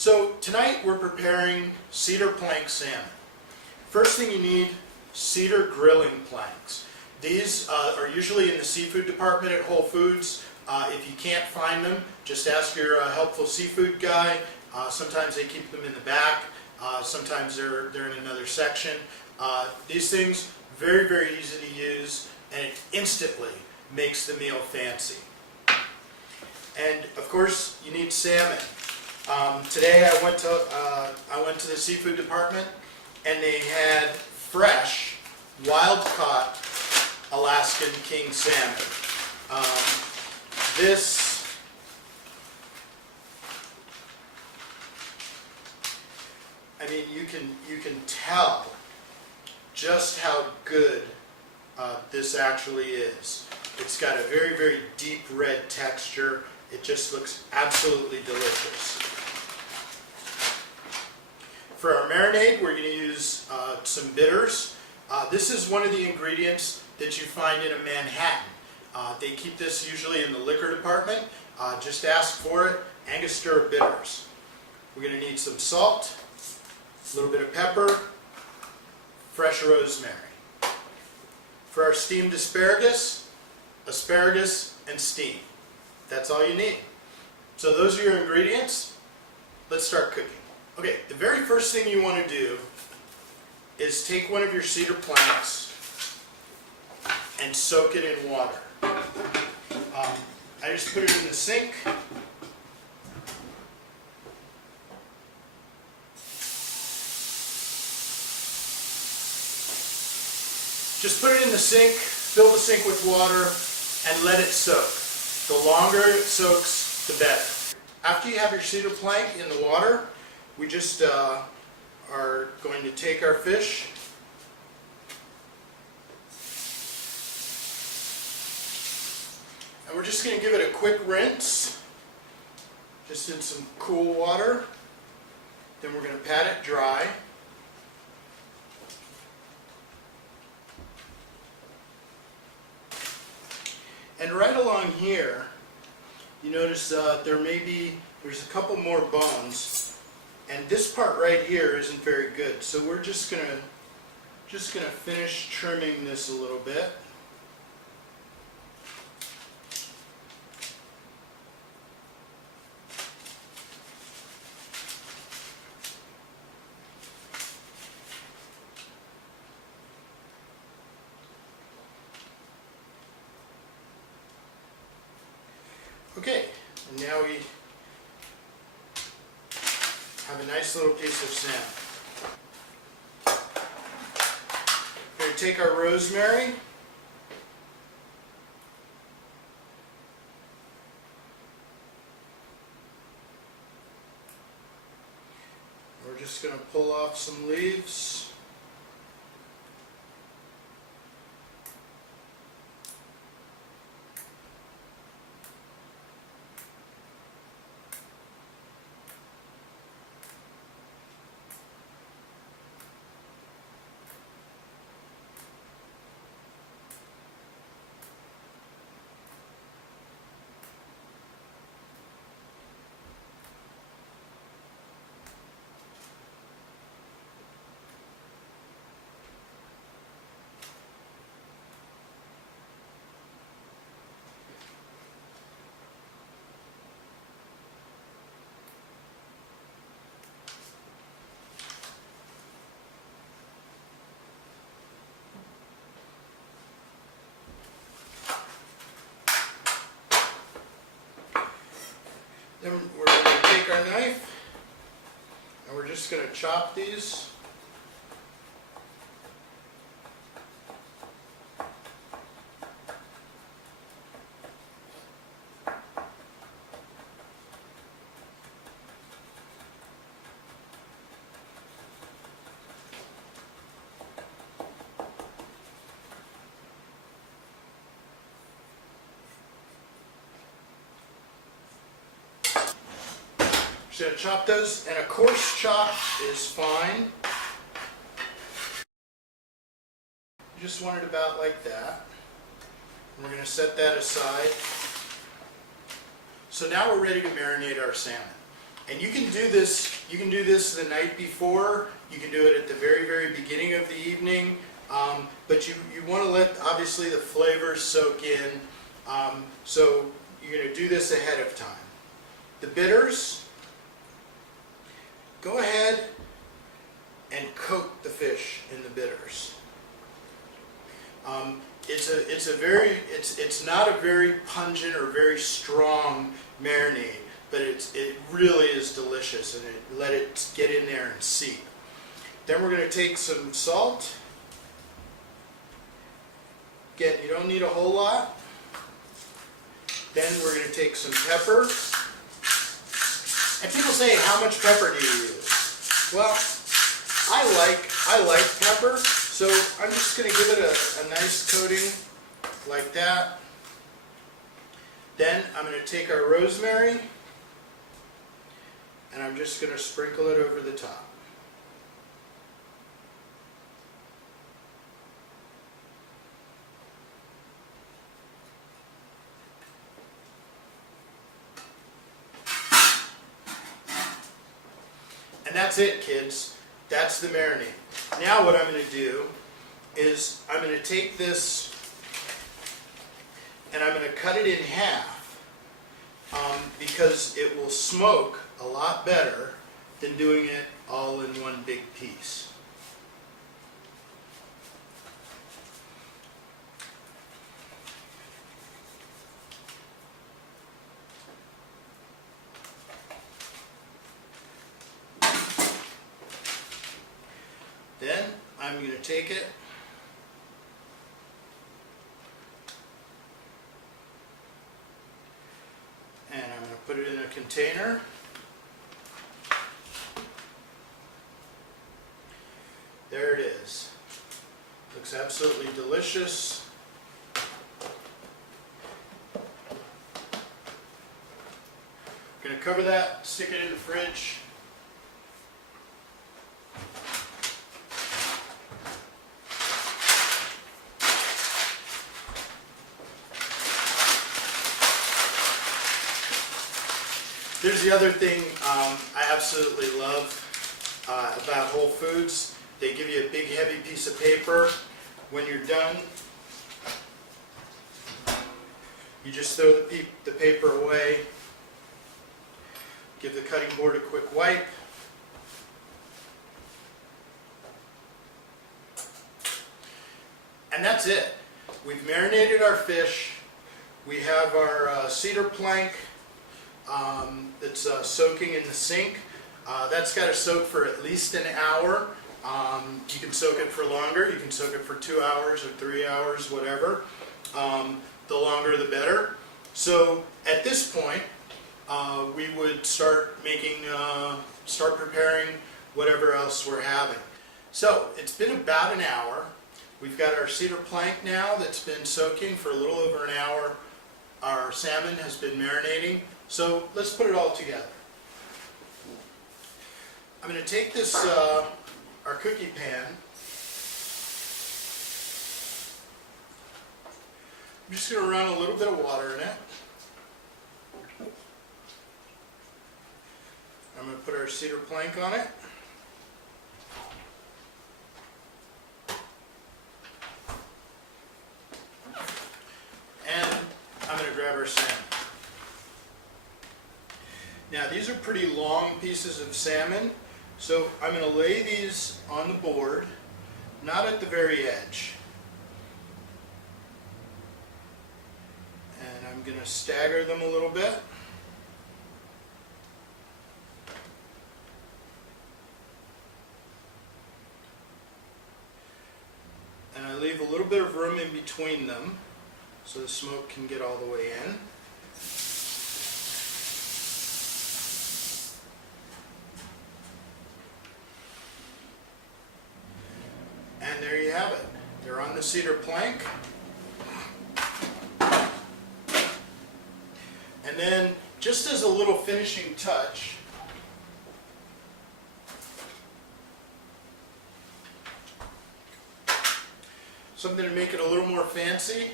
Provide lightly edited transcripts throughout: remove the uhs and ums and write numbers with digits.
So tonight we're preparing cedar plank salmon. First thing you need, cedar grilling planks. These are usually in the seafood department at Whole Foods. If you can't find them, just ask your helpful seafood guy. Sometimes they keep them in the back. Sometimes they're in another section. These things, very, very easy to use, and it instantly makes the meal fancy. And of course, you need salmon. Today I went to the seafood department, and they had fresh, wild-caught Alaskan king salmon. I mean, you can tell just how good this actually is. It's got a very, very deep red texture. It just looks absolutely delicious. For our marinade, we're going to use some bitters. This is one of the ingredients that you find in a Manhattan. They keep this usually in the liquor department. Just ask for it. Angostura bitters. We're going to need some salt, a little bit of pepper, fresh rosemary. For our steamed asparagus and steam. That's all you need. So those are your ingredients. Let's start cooking. Okay, the very first thing you want to do is take one of your cedar planks and soak it in water. I just put it in the sink. Just put it in the sink, fill the sink with water, and let it soak. The longer it soaks, the better. After you have your cedar plank in the water, we just are going to take our fish and we're just going to give it a quick rinse, just in some cool water. Then we're going to pat it dry. And right along here, you notice there's a couple more bones, and this part right here isn't very good. So we're just gonna finish trimming this a little bit. Okay, and now we have a nice little piece of salmon. We're going to take our rosemary, we're just going to pull off some leaves. Then we're going to take our knife and we're just going to chop these. Just going to chop those, and a coarse chop is fine. Just want it about like that. And we're going to set that aside. So now we're ready to marinate our salmon. And you can do this the night before, you can do it at the very, very beginning of the evening, but you want to let, obviously, the flavors soak in, so you're going to do this ahead of time. The bitters, go ahead and coat the fish in the bitters. It's not a very pungent or very strong marinade, but it really is delicious, and let it get in there and seep. Then we're going to take some salt. Again, you don't need a whole lot. Then we're going to take some pepper. And people say, how much pepper do you use? Well, I like pepper, so I'm just going to give it a nice coating like that. Then I'm going to take our rosemary, and I'm just going to sprinkle it over the top. And that's it, kids. That's the marinade. Now what I'm going to do is I'm going to take this and I'm going to cut it in half because it will smoke a lot better than doing it all in one big piece. Then I'm going to take it and I'm going to put it in a container. There it is. Looks absolutely delicious. Going to cover that, stick it in the fridge. Here's the other thing I absolutely love about Whole Foods. They give you a big heavy piece of paper. When you're done, you just throw the paper away. Give the cutting board a quick wipe. And that's it. We've marinated our fish. We have our cedar plank that's soaking in the sink. That's got to soak for at least an hour. You can soak it for longer. You can soak it for 2 hours or 3 hours, whatever. The longer the better. So at this point, we would start preparing whatever else we're having. So it's been about an hour. We've got our cedar plank now that's been soaking for a little over an hour. Our salmon has been marinating. So let's put it all together. I'm going to take this, our cookie pan. I'm just going to run a little bit of water in it. I'm going to put our cedar plank on it. And I'm going to grab our salmon. Now these are pretty long pieces of salmon, so I'm going to lay these on the board, not at the very edge. And I'm going to stagger them a little bit. And I leave a little bit of room in between them so the smoke can get all the way in. And there you have it. They're on the cedar plank. And then, just as a little finishing touch, something to make it a little more fancy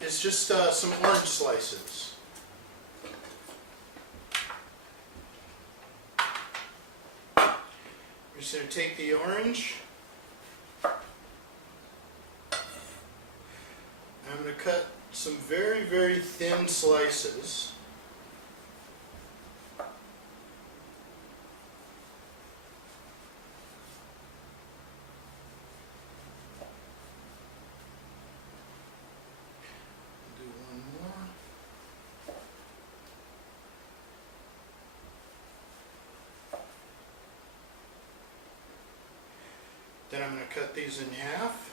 is just some orange slices. just going to take the orange. I'm going to cut some very, very thin slices. Do one more. Then I'm going to cut these in half.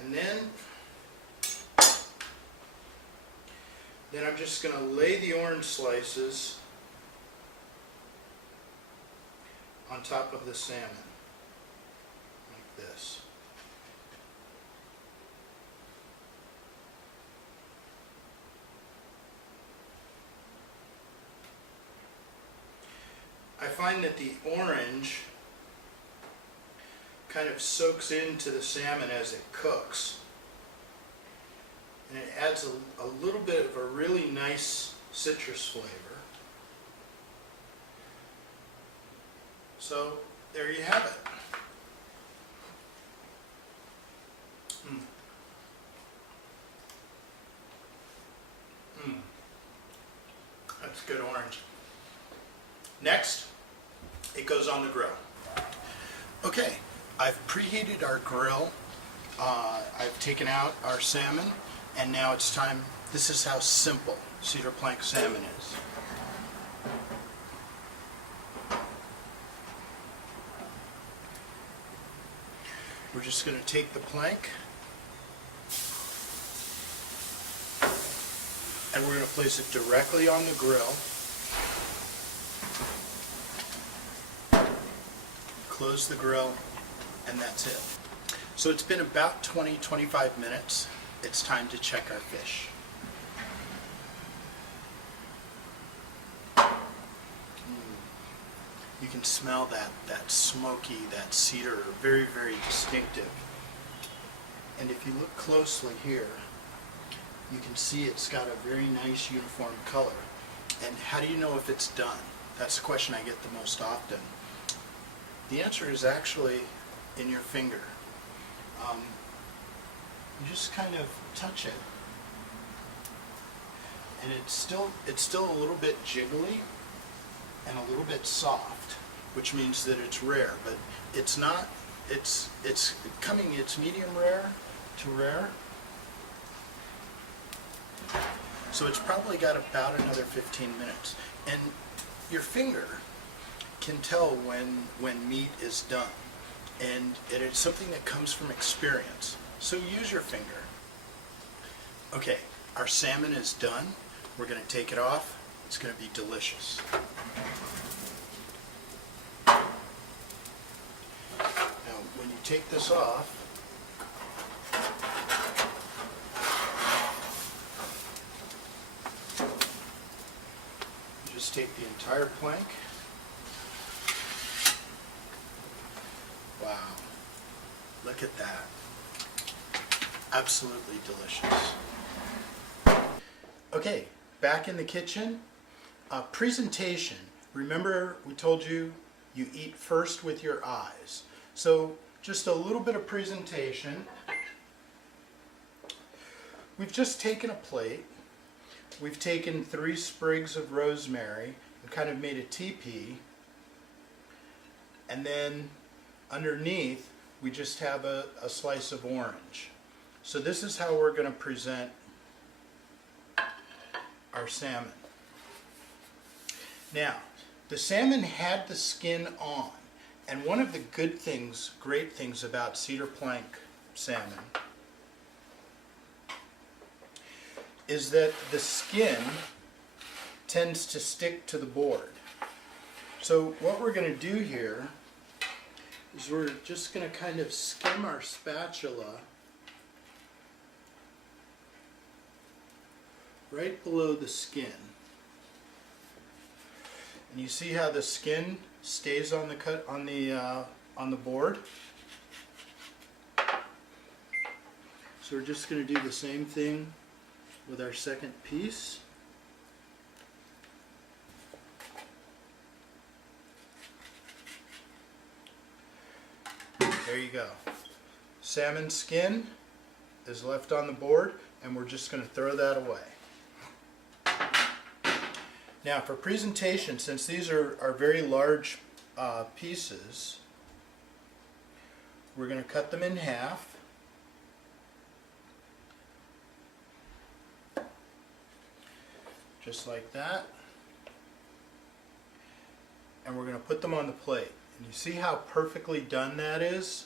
And then I'm just going to lay the orange slices on top of the salmon, like this. I find that the orange kind of soaks into the salmon as it cooks, and it adds a little bit of a really nice citrus flavor. So there you have it. That's good orange. Next, it goes on the grill. Okay, I've preheated our grill. I've taken out our salmon, and now it's time. This is how simple cedar plank salmon is. We're just going to take the plank and we're going to place it directly on the grill. Close the grill, and that's it. So it's been about 20-25 minutes. It's time to check our fish. You can smell that smoky, that cedar, very, very distinctive. And if you look closely here, you can see it's got a very nice uniform color. And how do you know if it's done? That's the question I get the most often. The answer is actually in your finger. You just kind of touch it, and it's still a little bit jiggly and a little bit soft, which means that it's rare. But it's not. It's medium rare to rare. So it's probably got about another 15 minutes, and your finger can tell when meat is done, and it is something that comes from experience. So use your finger. Okay, our salmon is done. We're going to take it off. It's going to be delicious. Now, when you take this off, you just take the entire plank. Wow, look at that. Absolutely delicious. Okay, back in the kitchen. Presentation. Remember we told you you eat first with your eyes. So just a little bit of presentation. We've just taken a plate. We've taken 3 sprigs of rosemary and kind of made a teepee. And then underneath, we just have a slice of orange. So this is how we're going to present our salmon. Now, the salmon had the skin on, and one of the great things about cedar plank salmon is that the skin tends to stick to the board. So what we're going to do here is we're just going to kind of skim our spatula right below the skin. And you see how the skin stays on the board? So we're just going to do the same thing with our second piece. There you go. Salmon skin is left on the board, and we're just going to throw that away. Now for presentation, since these are very large pieces, we're going to cut them in half. Just like that. And we're going to put them on the plate. And you see how perfectly done that is?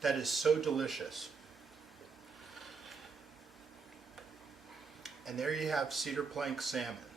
That is so delicious. And there you have cedar plank salmon.